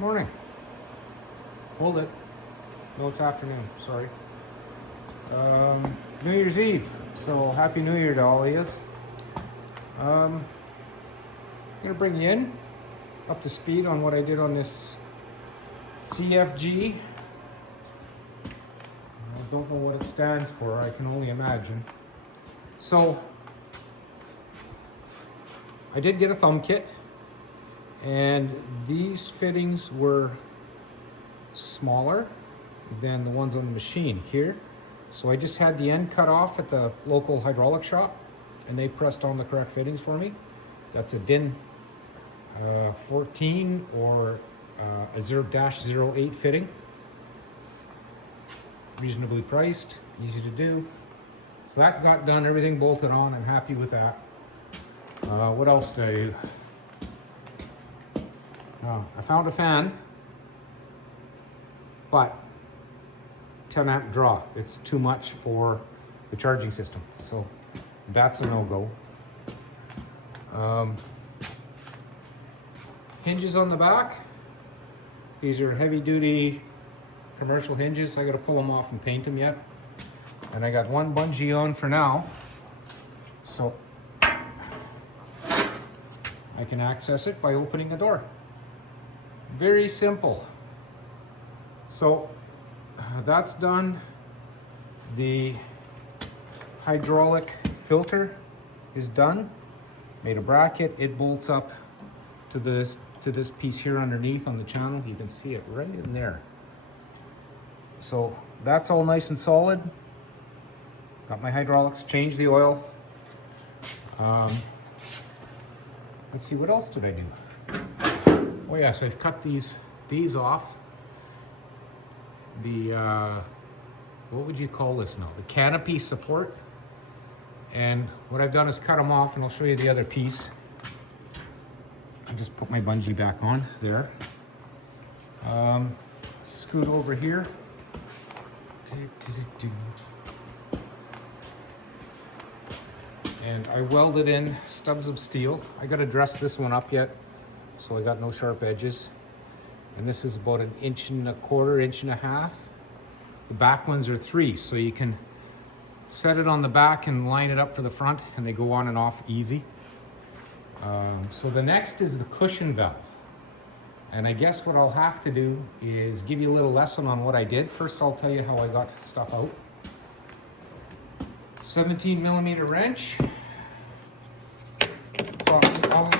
Morning. Hold it. No, it's afternoon. Sorry. New Year's Eve. So happy New Year to all of you. I'm gonna bring you in up to speed on what I did on this CFG. I don't know what it stands for. I can only imagine. So I did get a thumb kit, and these fittings were smaller than the ones on the machine here. So I just had the end cut off at the local hydraulic shop, and they pressed on the correct fittings for me. That's a DIN 14 or a 0-08 fitting. Reasonably priced, easy to do. So that got done, everything bolted on. I'm happy with that. What else did I do? I found a fan, but 10 amp draw. It's too much for the charging system, so that's a no-go. Hinges on the back. These are heavy-duty commercial hinges. I got to pull them off and paint them yet. And I got one bungee on for now, so I can access it by opening a door. Very simple. So that's done. The hydraulic filter is done. Made a bracket. It bolts up to this piece here underneath on the channel. You can see it right in there. So that's all nice and solid. Got my hydraulics, changed the oil. Let's see, what else did I do? Oh yes, I've cut these off. The, what would you call this now? The canopy support. And what I've done is cut them off, and I'll show you the other piece. I just put my bungee back on there. Scoot over here. And I welded in stubs of steel. I got to dress this one up yet, so I got no sharp edges. And this is about 1.25 inches, 1.5 inches. The back ones are 3, so you can set it on the back and line it up for the front, and they go on and off easy. So the next is the cushion valve. And I guess what I'll have to do is give you a little lesson on what I did. First, I'll tell you how I got stuff out. 17mm wrench. Pops off.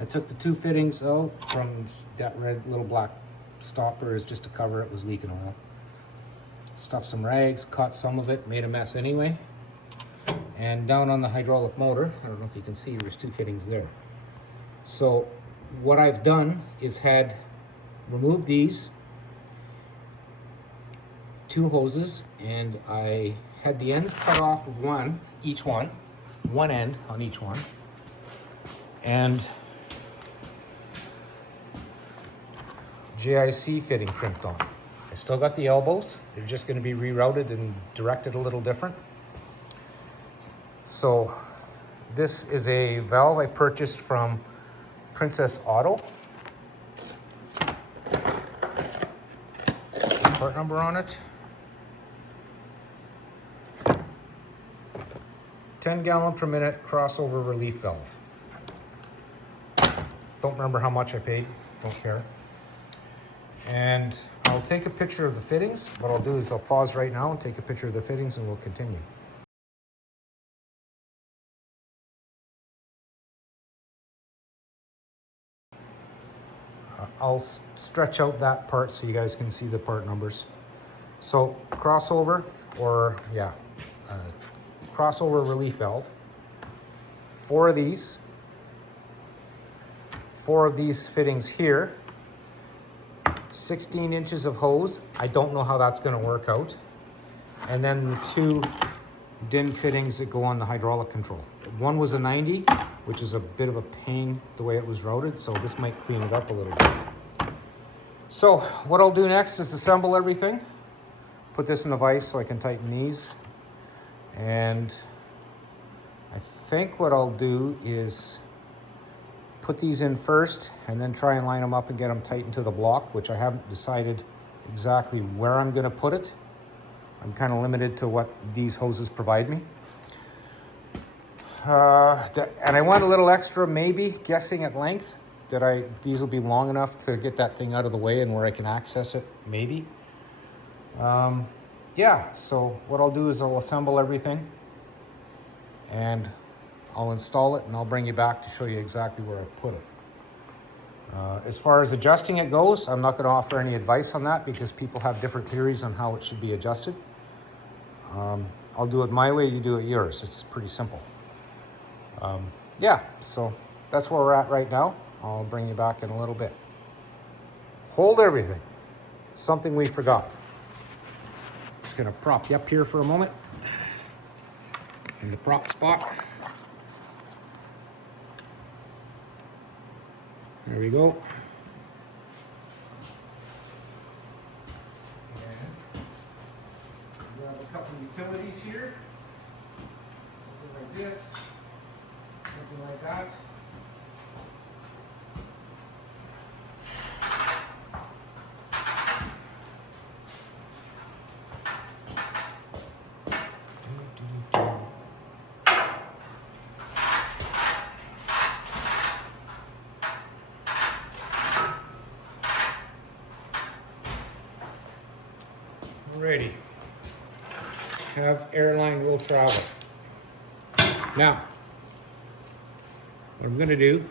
I took the 2 fittings out from that red little black stopper is just to cover it was leaking oil. Stuffed some rags, caught some of it, made a mess anyway. And down on the hydraulic motor, I don't know if you can see, there's 2 fittings there. So what I've done is removed these 2 hoses, and I had the ends cut off of one end on each one. And JIC fitting crimped on. I still got the elbows. They're just going to be rerouted and directed a little different. So this is a valve I purchased from Princess Auto. Part number on it. 10 gallon per minute crossover relief valve. Don't remember how much I paid, don't care. And I'll take a picture of the fittings. What I'll do is I'll pause right now and take a picture of the fittings, and we'll continue. I'll stretch out that part so you guys can see the part numbers. So crossover, crossover relief valve. 4 of these. 4 of these fittings here. 16 inches of hose. I don't know how that's going to work out. And then the 2 DIN fittings that go on the hydraulic control. One was a 90, which is a bit of a pain the way it was routed, so this might clean it up a little bit. So what I'll do next is assemble everything. Put this in a vise so I can tighten these. And I think what I'll do is put these in first and then try and line them up and get them tightened to the block, which I haven't decided exactly where I'm going to put it. I'm kind of limited to what these hoses provide me. And I want a little extra, maybe guessing at length, that these will be long enough to get that thing out of the way and where I can access it, maybe. Yeah, so what I'll do is I'll assemble everything and I'll install it and I'll bring you back to show you exactly where I put it. As far as adjusting it goes, I'm not going to offer any advice on that because people have different theories on how it should be adjusted. I'll do it my way, you do it yours. It's pretty simple. Yeah, so that's where we're at right now. I'll bring you back in a little bit. Hold everything. Something we forgot. Just going to prop you up here for a moment in the prop spot. There we go. And we have a couple utilities here. Something like this. Something like that. Alrighty. Have airline will travel. Now, what I'm going to do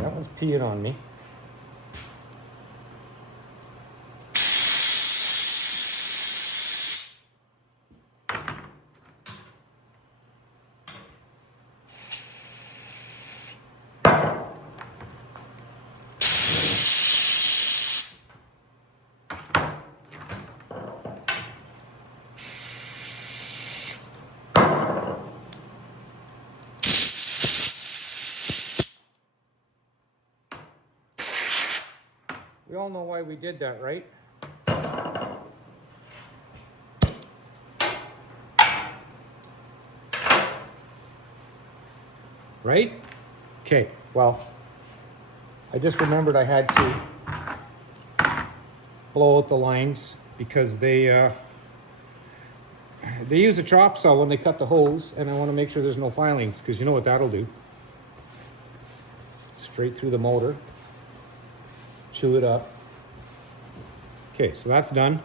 that one's peeing on me. We all know why we did that, right? Right? Okay, well, I just remembered I had to blow out the lines because they use a chop saw when they cut the hose, and I want to make sure there's no filings because you know what that'll do. Straight through the motor. Chew it up. Okay, so that's done.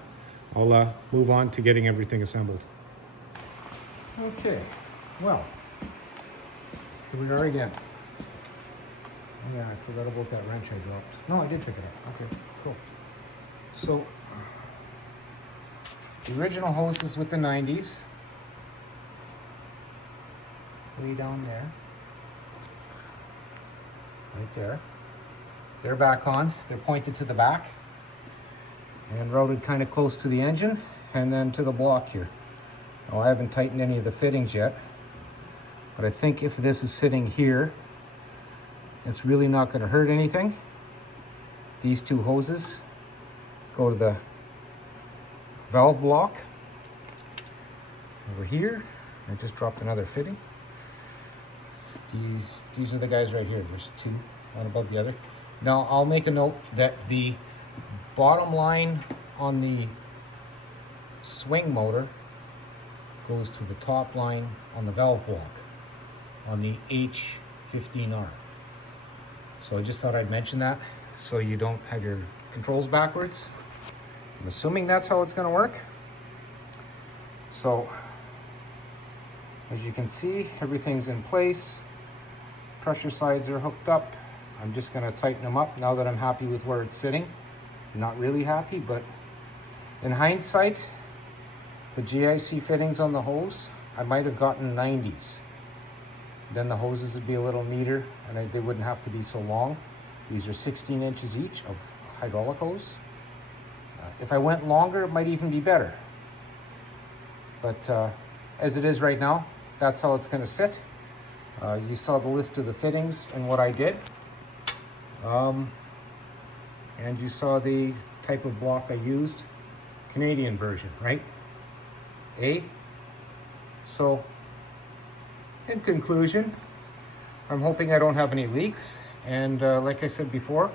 I'll move on to getting everything assembled. Okay, well, here we are again. Oh yeah, I forgot about that wrench I dropped. No, I did pick it up. Okay, cool. So, the original hoses with the 90s. Way down there. Right there. They're back on. They're pointed to the back and routed kind of close to the engine and then to the block here. Now, I haven't tightened any of the fittings yet, but I think if this is sitting here, it's really not going to hurt anything. These two hoses go to the valve block over here. I just dropped another fitting. These are the guys right here. There's two, one above the other. Now, I'll make a note that the bottom line on the swing motor goes to the top line on the valve block on the H15R. So I just thought I'd mention that so you don't have your controls backwards. I'm assuming that's how it's going to work. So, as you can see, everything's in place. Pressure sides are hooked up. I'm just going to tighten them up now that I'm happy with where it's sitting. I'm not really happy, but in hindsight, the GIC fittings on the hose, I might have gotten 90s. Then the hoses would be a little neater and they wouldn't have to be so long. These are 16 inches each of hydraulic hose. If I went longer, it might even be better. But as it is right now, that's how it's gonna sit. You saw the list of the fittings and what I did. And you saw the type of block I used. Canadian version, right? So, in conclusion, I'm hoping I don't have any leaks. And like I said before,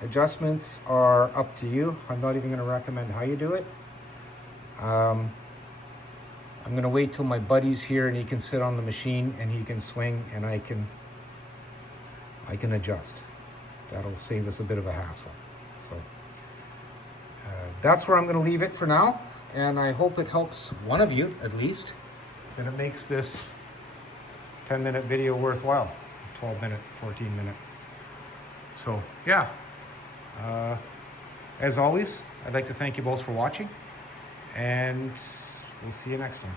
adjustments are up to you. I'm not even going to recommend how you do it. I'm going to wait till my buddy's here and he can sit on the machine and he can swing and I can adjust. That'll save us a bit of a hassle. So that's where I'm going to leave it for now. And I hope it helps one of you at least. And it makes this 10-minute video worthwhile. 12-minute, 14-minute. So yeah. As always, I'd like to thank you both for watching, and we'll see you next time.